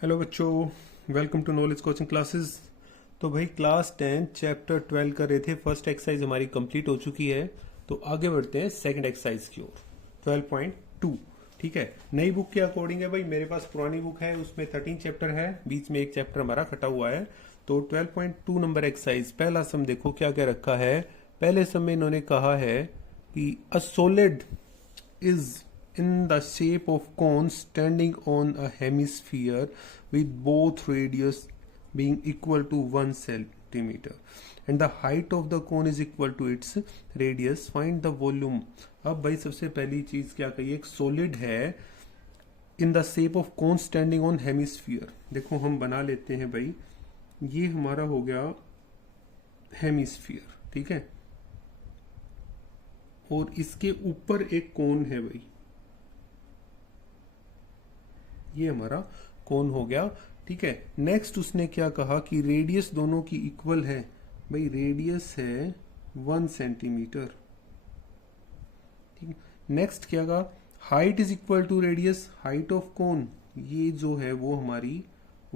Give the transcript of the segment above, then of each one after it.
Hello बच्चों, welcome to knowledge coaching classes. तो भाई क्लास 10 चैप्टर 12 कर रहे थे। फर्स्ट एक्सरसाइज हमारी कंप्लीट हो चुकी है, तो आगे बढ़ते हैं सेकंड एक्सरसाइज की ओर। 12.2 ठीक है, नई बुक के अकॉर्डिंग है भाई। मेरे पास पुरानी बुक है, उसमें 13 चैप्टर है, बीच में एक चैप्टर हमारा कटा हुआ है। तो 12.2 नंबर एक्सरसाइज पहला सम देखो क्या क्या रखा है। पहले सम में इन्होंने कहा है कि a solid is in the shape of cone standing on a hemisphere with both radius being equal to 1 centimeter and the height of the cone is equal to its radius. Find the volume. अब भाई सबसे पहली चीज क्या कही, एक solid है in the shape of cone standing on hemisphere. देखो हम बना लेते हैं भाई, ये हमारा हो गया हेमिस्फीयर, ठीक है, और इसके ऊपर एक कोन है भाई, ये हमारा कोन हो गया, ठीक है। नेक्स्ट उसने क्या कहा कि रेडियस दोनों की इक्वल है भाई, रेडियस है 1 सेंटीमीटर, ठीक है। नेक्स्ट क्या कहा, height is equal to radius, height of cone ये जो है वो हमारी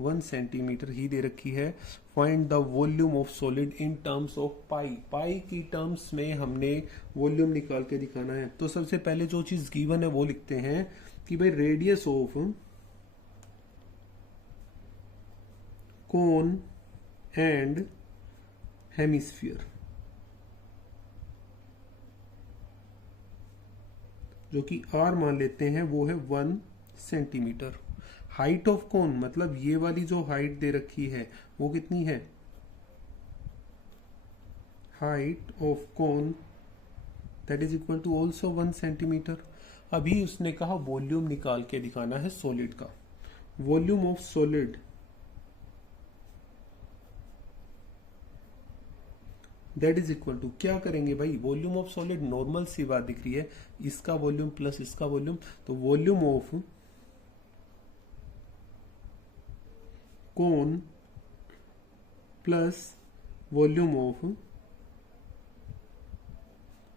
1 सेंटीमीटर ही दे रखी है। Find the volume of solid in terms of pi, pi की टर्म्स में हमने वॉल्यूम निकाल के दिखाना है। तो सबसे पहले जो चीज गिवन है वो लिखते हैं कि भाई radius of cone and hemisphere, जो कि आर मान लेते हैं, वो है 1 सेंटीमीटर। हाइट ऑफ कोन मतलब ये वाली जो हाइट दे रखी है वो कितनी है, height of cone that is equal to also 1 centimetre. अभी उसने कहा वॉल्यूम निकाल के दिखाना है सॉलिड का। Volume of solid that is equal to, क्या करेंगे भाई, वॉल्यूम ऑफ सॉलिड नॉर्मल सी बात दिख रही है, इसका वॉल्यूम प्लस इसका वॉल्यूम, तो volume of cone plus volume of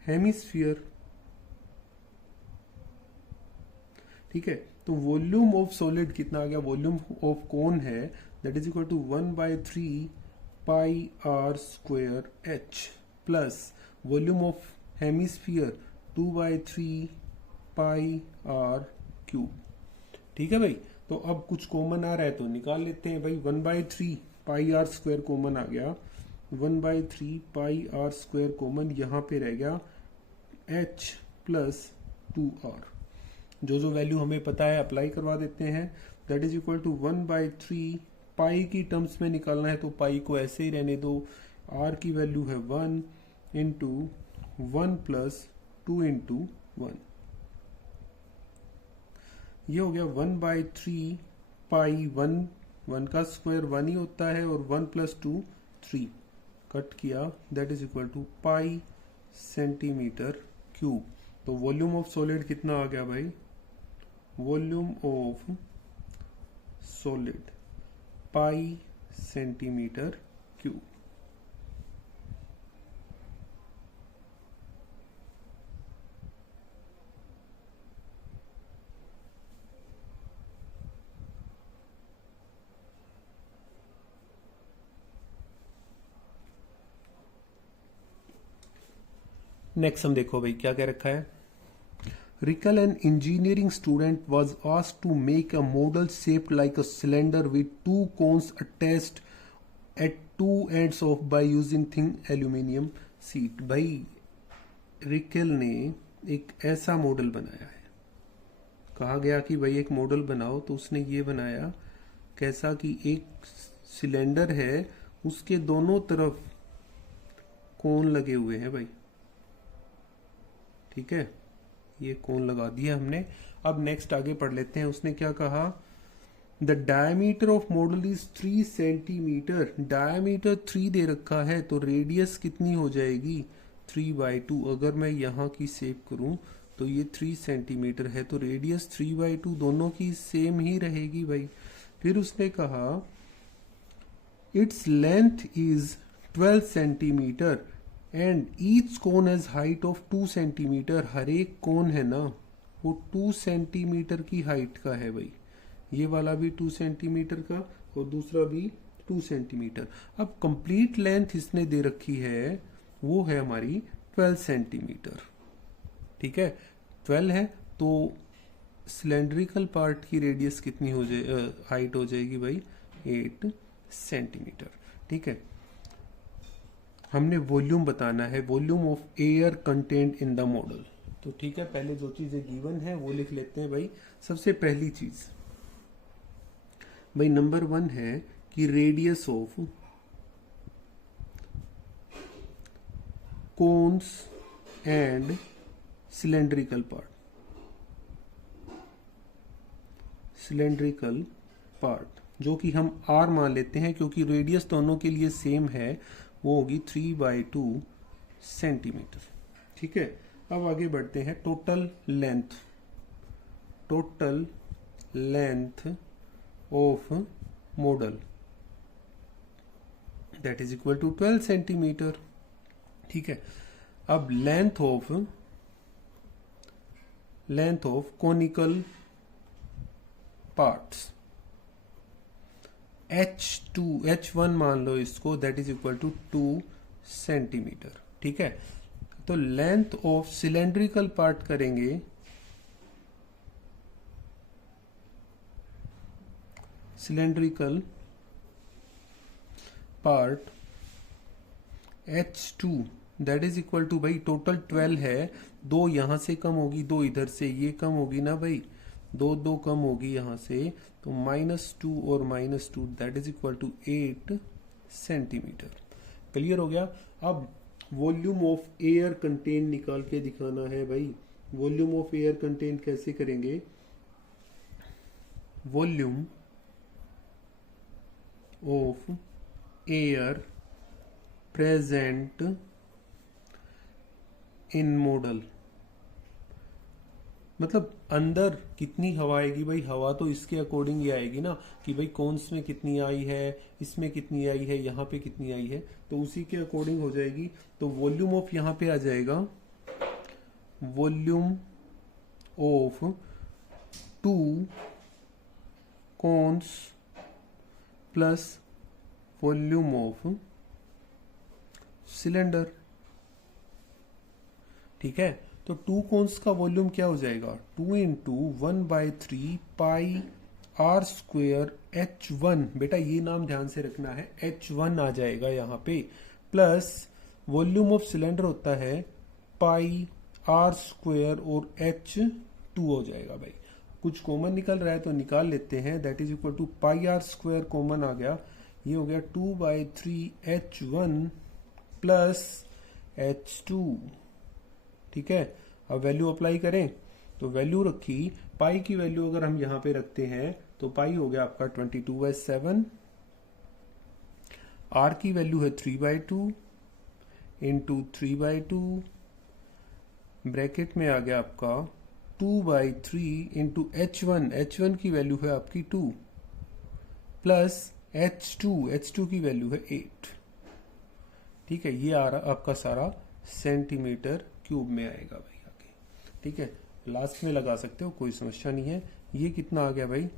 hemisphere, ठीक है। तो वॉल्यूम ऑफ सॉलिड कितना आ गया, वॉल्यूम ऑफ कोन है that is equal to 1/3 pi are square H plus volume of hemisphere 2/3 pi R cube, ठीक है भाई। तो अब कुछ कॉमन आ रहा है तो निकाल लेते हैं भाई। 1/3 पाई आर स्क्वायर कॉमन आ गया, 1/3 पाई आर स्क्वायर कॉमन, यहाँ पे रह गया एच प्लस 2r। जो वैल्यू हमें पता है अप्लाई करवा देते हैं। दैट इज इक्वल टू 1/3 पाई की टर्म्स में निकालना है तो पाई को ऐसे ही रहने दो। आर की वैल्यू है 1 इंटू 1 प्लस 2 इंटू 1, ये हो गया 1/3 पाई, 1 का स्क्वायर 1 ही होता है, और 1 प्लस 2 3 कट किया, that is equal to pi centimetre cube. तो वॉल्यूम ऑफ सॉलिड कितना आ गया भाई, volume of solid pi centimetre cube. Next हम देखो भाई क्या क्या रखा है। Rickle, an engineering student, was asked to make a model shaped like a cylinder with two cones attached at two ends of by using thin aluminum sheet. भाई रिकेल ने एक ऐसा मॉडल बनाया है, कहा गया कि भाई एक मॉडल बनाओ, तो उसने ये बनाया कैसा कि एक सिलेंडर है, उसके दोनों तरफ कोन लगे हुए हैं भाई, ठीक है, ये कोन लगा दिया हमने। अब नेक्स्ट आगे पढ़ लेते हैं। उसने क्या कहा, the diameter of model is 3 centimetre, diameter 3 दे रखा है, तो रेडियस कितनी हो जाएगी 3/2। अगर मैं यहाँ की सेव करूं तो ये 3 सेंटीमीटर है, तो रेडियस 3/2 दोनों की सेम ही रहेगी भाई। फिर उसने कहा its length is 12 centimetre and each cone has height of 2 centimetre. हर एक कोन है ना वो 2 सेंटीमीटर की हाइट का है भाई, ये वाला भी 2 सेंटीमीटर का और दूसरा भी 2 सेंटीमीटर। अब कंप्लीट लेंथ इसने दे रखी है वो है हमारी 12 सेंटीमीटर। ठीक है, 12 है तो सिलेंड्रिकल पार्ट की रेडियस कितनी हो जाए, हाइट हो जाएगी भाई 8 सेंटीमीटर। ठीक है, हमने वॉल्यूम बताना है, volume of air content in the model. तो ठीक है, पहले जो चीजें गिवन है वो लिख लेते हैं भाई। सबसे पहली चीज भाई नंबर 1 है कि radius of cones and cylindrical part, cylindrical part जो कि हम r मान लेते हैं क्योंकि रेडियस दोनों के लिए सेम है, वो होगी 3/2 सेंटीमीटर। ठीक है, अब आगे बढ़ते हैं। Total length, total length of model that is equal to 12 centimetre. ठीक है, अब length of conical parts H1 मान लो इसको, that is equal to 2 centimetre. ठीक है, तो लेंथ ऑफ सिलेंड्रिकल पार्ट करेंगे, cylindrical part H2 that is equal to भाई टोटल 12 है, 2 यहां से कम होगी, 2 इधर से, ये कम होगी ना भाई, 2 कम होगी यहां से, तो -2 और -2 that is equal to 8 centimetre. Clear हो गया। अब वॉल्यूम ऑफ एयर कंटेंट निकाल के दिखाना है भाई। वॉल्यूम ऑफ एयर कंटेंट कैसे करेंगे? Volume of air present in model, मतलब अंदर कितनी हवा आएगी भाई, हवा तो इसके अकॉर्डिंग ही आएगी ना कि भाई कौनस में कितनी आई है, इसमें कितनी आई है, यहाँ पे कितनी आई है, तो उसी के अकॉर्डिंग हो जाएगी। तो वॉल्यूम ऑफ यहाँ पे आ जाएगा volume of 2 cons plus volume of cylinder. ठीक है, तो 2 कोन्स का वॉल्यूम क्या हो जाएगा? 2 into 1/3 pi are square H1, बेटा ये नाम ध्यान से रखना है, H1 आ जाएगा यहाँ पे, प्लस वॉल्यूम ऑफ सिलेंडर होता है पाई आर स्क्वेयर और H2 हो जाएगा भाई। कुछ कॉमन निकल रहा है तो निकाल लेते हैं, that is equal to pi are square common आ गया, ये हो गया 2/3 H1 प्लस H2। ठीक है, अब वैल्यू अप्लाई करें तो वैल्यू रखी, पाई की वैल्यू अगर हम यहां पे रखते हैं तो पाई हो गया आपका 22/7, आर की वैल्यू है 3/2 इंटू 3/2, ब्रैकेट में आ गया आपका 2/3 इंटू H1 की वैल्यू है आपकी 2 प्लस H2 की वैल्यू है 8। ठीक है, ये आ रहा आपका सारा सेंटीमीटर क्यूब में आएगा भाई आगे। ठीक है, लास्ट में लगा सकते हो, कोई समस्या नहीं है। ये कितना आ गया भाई?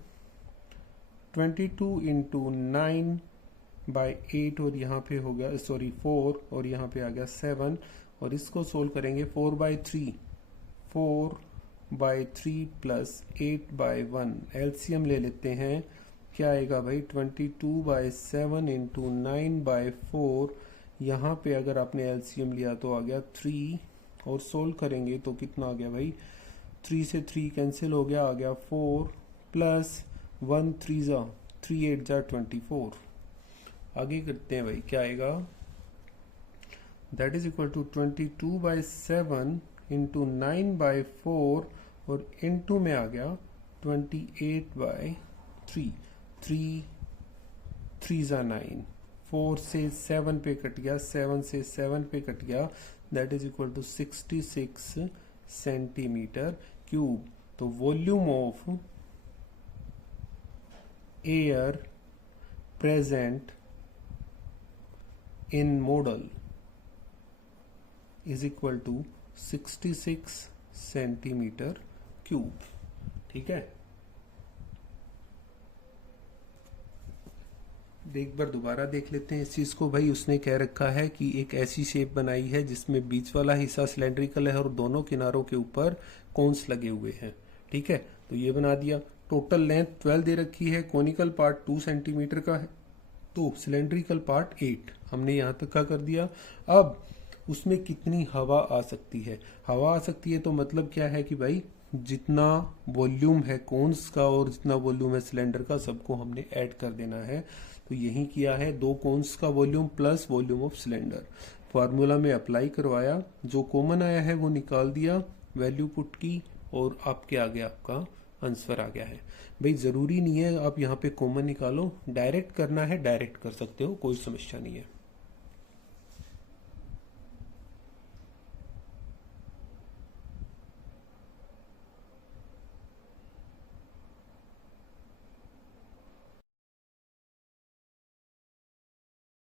22 इंटू 9/8 और यहाँ पे हो गया 4 और यहाँ पे आ गया 7, और इसको सोल्व करेंगे 4/3 प्लस 8/1, एलसीएम ले लेते हैं, क्या आएगा भाई? 22/7 इंटू 9/4, यहाँ पे अगर आपने एलसीएम लिया तो आ गया 3, और सोल्व करेंगे तो कितना आ गया भाई? 3 से 3 कैंसिल हो गया, आ गया 4 प्लस 1 3 8 जा 24। आगे करते हैं भाई, क्या आएगा? That is equal to 22/7 into 9/4 और इंटू में आ गया 28/3, 3 जा 9, 4 से 7 पे कट गया, 7 से 7 पे कट गया, that is equal to 66 centimetre cube. तो volume of air present in model is equal to 66 centimetre cube. ठीक है, एक बार दोबारा देख लेते हैं इस चीज को। भाई उसने कह रखा है कि एक ऐसी शेप बनाई है जिसमें बीच वाला हिस्सा सिलेंड्रिकल है और दोनों किनारों के ऊपर कोन्स लगे हुए हैं। ठीक है, तो ये बना दिया। टोटल लेंथ 12 दे रखी है, कोनिकल पार्ट 2 सेंटीमीटर का है, तो सिलेंड्रिकल पार्ट 8 हमने यहाँ तक का कर दिया। अब उसमें कितनी हवा आ सकती है? हवा आ सकती है तो मतलब क्या है कि भाई जितना वॉल्यूम है कोन्स का और जितना वॉल्यूम है सिलेंडर का सबको हमने ऐड कर देना है। तो यही किया है, 2 कोन्स का volume plus volume of cylinder. Formula में अप्लाई करवाया, जो कॉमन आया है वो निकाल दिया, वैल्यू पुट की और आपके आगे आपका आंसर आ गया है। भाई जरूरी नहीं है आप यहाँ पे कॉमन निकालो, डायरेक्ट करना है डायरेक्ट कर सकते हो, कोई समस्या नहीं है।